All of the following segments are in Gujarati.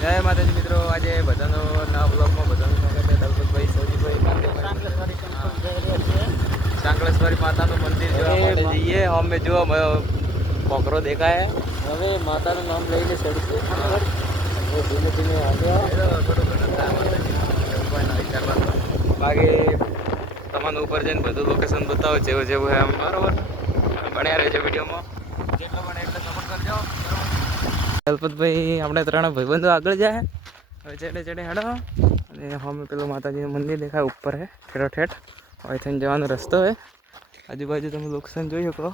જય માતાજી મિત્રો, આજે બધાનો ના બ્લોગમાં બધાનું સ્વાગત છે. દલપતભાઈ, સૌજીભાઈ, સાંકળેશ્વરી માતાનું મંદિર જોવા માટે જઈએ. અમે જો પોખરો દેખાય. હવે માતાનું નામ લઈને ચડશે. ધીમે ધીમે આવ્યા બાકી તમને ઉપર જઈને બધું લોકેશન બતાવો જેવું જેવું એમ. બરાબર, બન્યા રહેજો વિડીયોમાં. જેટલો બને એટલો સપોર્ટ કરજો. દલપતભાઈ આપણે ત્રણ ભાઈબંધો આગળ જાય. હવે ચડે ચડે હેડો. અને અમે પેલું માતાજીનું મંદિર દેખાય ઉપર હે ઠેઠો ઠેઠ. હવે થઈને જવાનો રસ્તો હે. આજુબાજુ તમે લોકેશન જોઈ શકો.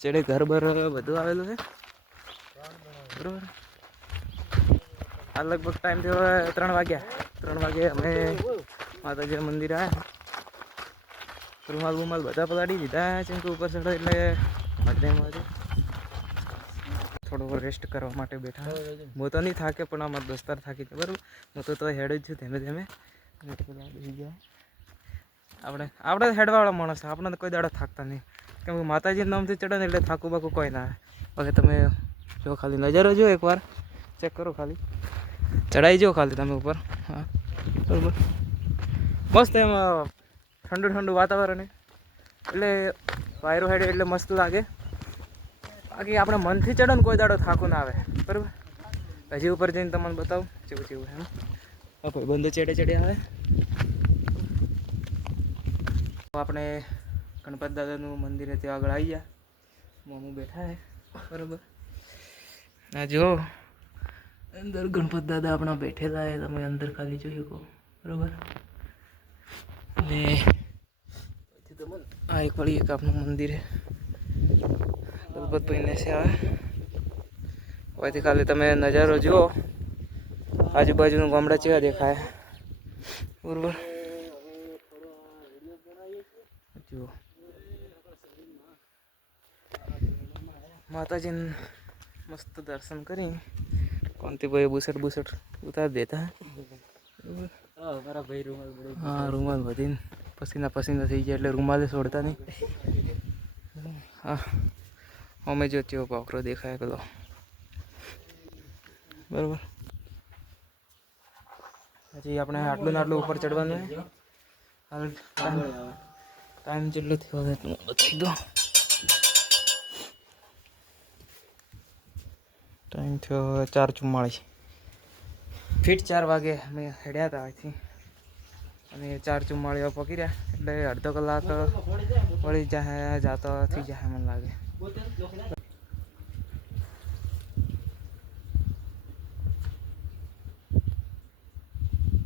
ચડે ઘર બર બધું આવેલું છે. બરાબર, આ લગભગ ટાઈમ થયો 3 વાગ્યા. 3 વાગે અમે માતાજીના મંદિર આવ્યા. રૂમાલ બુમાલ બધા પલાળી દીધા છે કે ઉપર ચડો એટલે મધ્યમાં થોડો રેસ્ટ કરવા માટે બેઠા. હું તો નહીં થાકે પણ અમારા દોસ્તાર થાકી છે. બરાબર, હું તો હેડ જ છું ધીમે ધીમે. આપણે હેડવાવાળા માણસ, આપણે તો કોઈ દાડો થાકતા નહીં. કેમ કે માતાજીના નામથી ચડે ને એટલે થાકું બાકું કોઈ ના આવે. હવે તમે જો ખાલી નજરો જો એકવાર ચેક કરો, ખાલી ચડાઈ જાઓ ખાલી તમે ઉપર. હા બરાબર, મસ્ત એમ ઠંડુ ઠંડુ વાતાવરણ એટલે વાયરો હેડે એટલે મસ્ત લાગે. બાકી આપણે મનથી ચડો ને કોઈ દાડો થાકું ના આવે. બરાબર, હજી ઉપર જઈને તમને બતાવું જેવું જેવું એમ. કોઈ બંધો ચડે ચડે આવે. આપણે ગણપત દાદાનું મંદિર ત્યાં આગળ આવી ગયા. મામું બેઠા હે. બરાબર, આ જો અંદર ગણપત દાદા આપણા બેઠેલા હે. તમે અંદર ખાલી જોઈ શકો. બરાબર, અને પછી તમને આ એક વળી એક આપનું મંદિર હે. દલપતભાઈને છે આવે. હોયથી ખાલી તમે નજારો જુઓ, આજુબાજુનું ગામડા ચેવા દેખાય. બરાબર, જુઓ માતાજીને મસ્ત દર્શન કરી કોંતીભાઈ બુસટ બુસટ ઉતાર દેતા. હા, રૂમાલ બધીને પસીના પસીના થઈ જાય એટલે રૂમાલે છોડતા નહીં. હા, અમે જો તેવો પોખરો દેખાય પેલો. બરાબર, હજી આપણે આટલું ને આટલું ઉપર ચડવાનું. હાલ ટાઈમ જેટલો થયો હવે બતાવી દો. ટાઈમ થયો 4:44 ફીટ. 4 વાગે અમે હેડ્યા હતા અહીંથી અને 4:44 પકડ્યા એટલે અડધો કલાક વળી જાય જાતો થઈ જાય મને લાગે.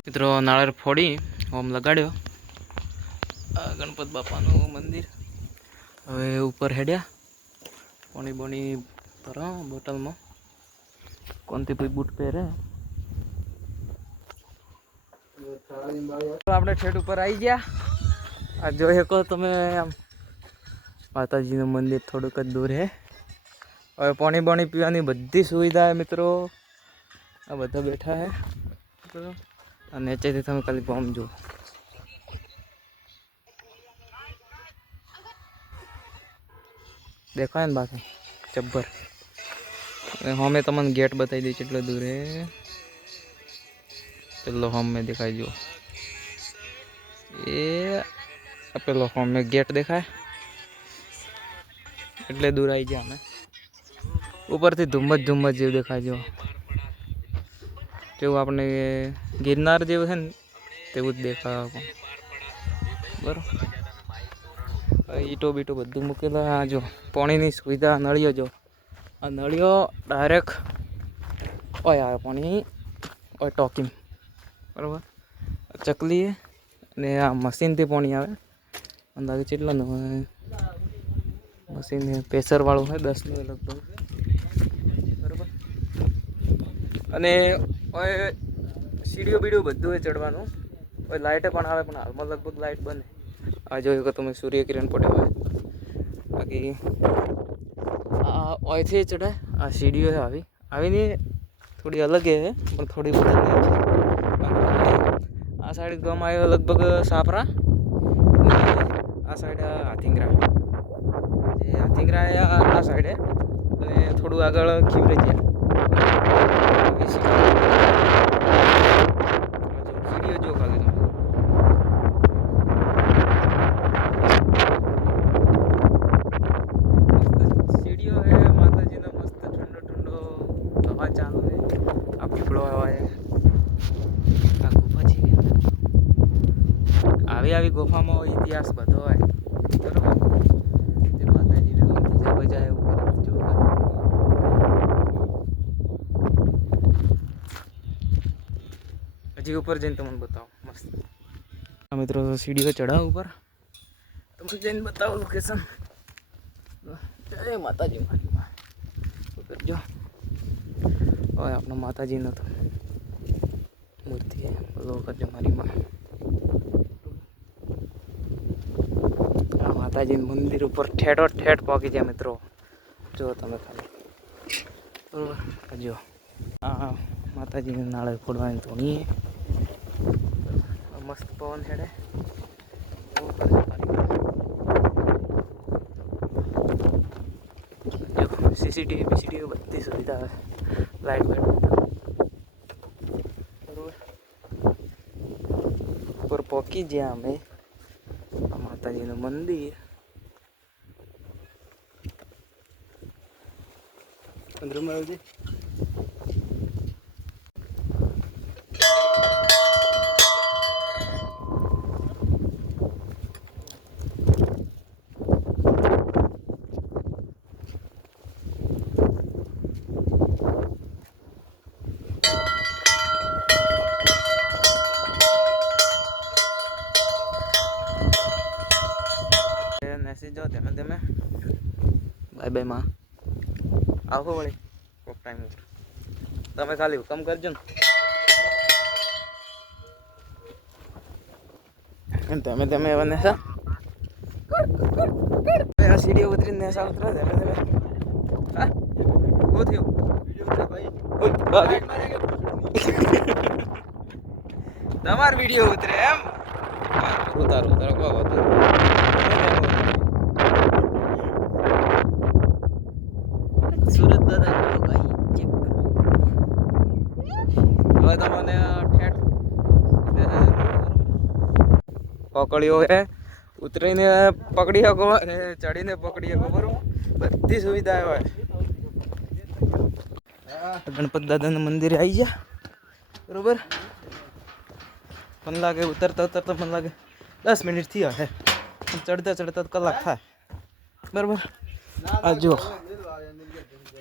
મિત્રો નાળિયેર ફોડી હોમ લગાડ્યો. ગણપત બાપાનું મંદિર. હવે ઉપર હેડ્યા. પાણી બોણી ભરો બોટલમાં. કોનથી કોઈ બૂટ પહેરે. આપણે ઠેઠ ઉપર આવી ગયા. આ જોઈ શકો તમે આમ માતાજીનું મંદિર થોડુંક જ દૂર છે. હવે પાણી બાણી પીવાની બધી સુવિધા છે મિત્રો. આ બધા બેઠા છે. અને નીચેથી તમે ખાલી બોમ્બ જુઓ. દેખાય ને બાકી જબ્બર. હમે તમને ગેટ બતાવી દઈ કેટલો દૂર હે. પેલો હમે દેખાય જો એ પેલો હમે ગેટ દેખાય એટલે દૂર આવી ગયા અમે. ઉપરથી ધુમ્મસ ધુમ્મસ જેવું દેખાય જો. જેવું આપણે ગિરનાર જેવું છે ને તેવું જ દેખાય. બરાબર, ઈટો બીટો બધું મૂકેલા. આ જો પાણીની સુવિધા. નળિયો જો, આ નળિયો ડાયરેક્ટ ઓય આવે પાણી ઓય ટોકીમ. બરાબર, ચકલી અને આ મશીનથી પાણી આવે. અંદાજે કેટલાનું મશીન પ્રેશરવાળું હોય 10નું લગભગ. બરાબર, અને ઓય સીડીઓ બીડીઓ બધું હોય ચડવાનું. ઓય લાઇટે પણ આવે પણ હાલમાં લગભગ લાઇટ બંધ. આ જોયું કે તમે સૂર્યકિરણ પડે હોય. બાકી આ ઓયથી ચડે. આ સીડીઓ આવી આવીને થોડી અલગ છે પણ થોડી બદલ નહીં છે. આ સાઈડ ગામ આવ્યો લગભગ સાપરા. આ સાઈડ હાથીંગરા. જે હાથીંગરા આ સાઈડે અને થોડું આગળ ખીવરે ગયા. આવી ગુફામાં ઇતિહાસ બધો હોય બરોબર. જે માતાજીને બીજા બજા એવું જો હજી ઉપર જઈને તમને બતાવો મસ્ત. આ મિત્રો સીડીઓ ચડાવ ઉપર તમને જઈને બતાવો લોકેશન. જય માતાજી મારી માં કરજો. હવે આપણો માતાજીનો તો મૂર્તિ બધો કરજો મારી માં. આ માતાજીનું મંદિર ઉપર ઠેઠો ઠેઠ પહોંચી જાય મિત્રો. જો તમે ખાલી બરોબર જો આ માતાજીને નાળે ફોડવાની ધોની મસ્ત પવન હેડે. સીસીટીવી બીસીટીવી બધી સુવિધા આવે. લાઇટ બાઇટ બરોબર. ઉપર પહોંચી ગયા અમે. માતાજીનું મંદિર અંદરમાં આવજે. મેસેજ જાઓ ધીમે ધીમે. બાય બાય માં આવો વળી કોક ટાઈમ ઉપર. તમે ખાલી હુકમ કરજો ને તમે તમે એવા નેસા આ સીડીઓ ઉતરીને નેસા ઉતરો ધીમે ધીમે. હા શું થયું તમારો વિડીયો ઉતરે એમ. ઉતારો ઉતારો કોઈ વાત સુરત દાદા ચેક કરો. હવે તમને ઠેઠ પકડ્યો હે ઉતરીને પકડી શકો અને ચડીને પકડી શકો બરોબર. બધી સુવિધા હોય. ગણપત દાદાના મંદિરે આવી ગયા બરોબર. મને લાગે ઉતરતા ઉતરતા મને લાગે 10 મિનિટ થી હે. ચડતા ચડતા કલાક થાય બરોબર. આ જો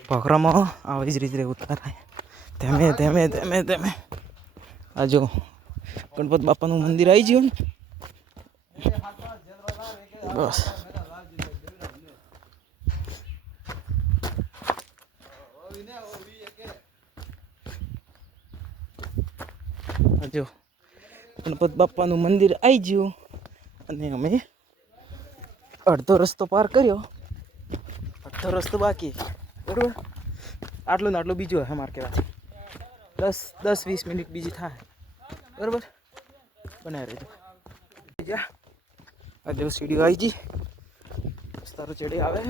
પોખરામાં આવી જ રીતે ઉતારાય ધીમે ધીમે ધીમે ધીમે. આ જો ગણપત બાપાનું મંદિર આવી ગયું ને બસ. આ જો ગણપત બાપાનું મંદિર આવી ગયું અને અમે અડધો રસ્તો પાર કર્યો. અડધો રસ્તો બાકી બરોબર. આટલું ને આટલું બીજું હે મારે કહેવાથી 10-20 મિનિટ બીજી થાય બરોબર. બનાવી રહેજો. આ જો સીડીઓ આવી ગઈ તારું ચડી આવે.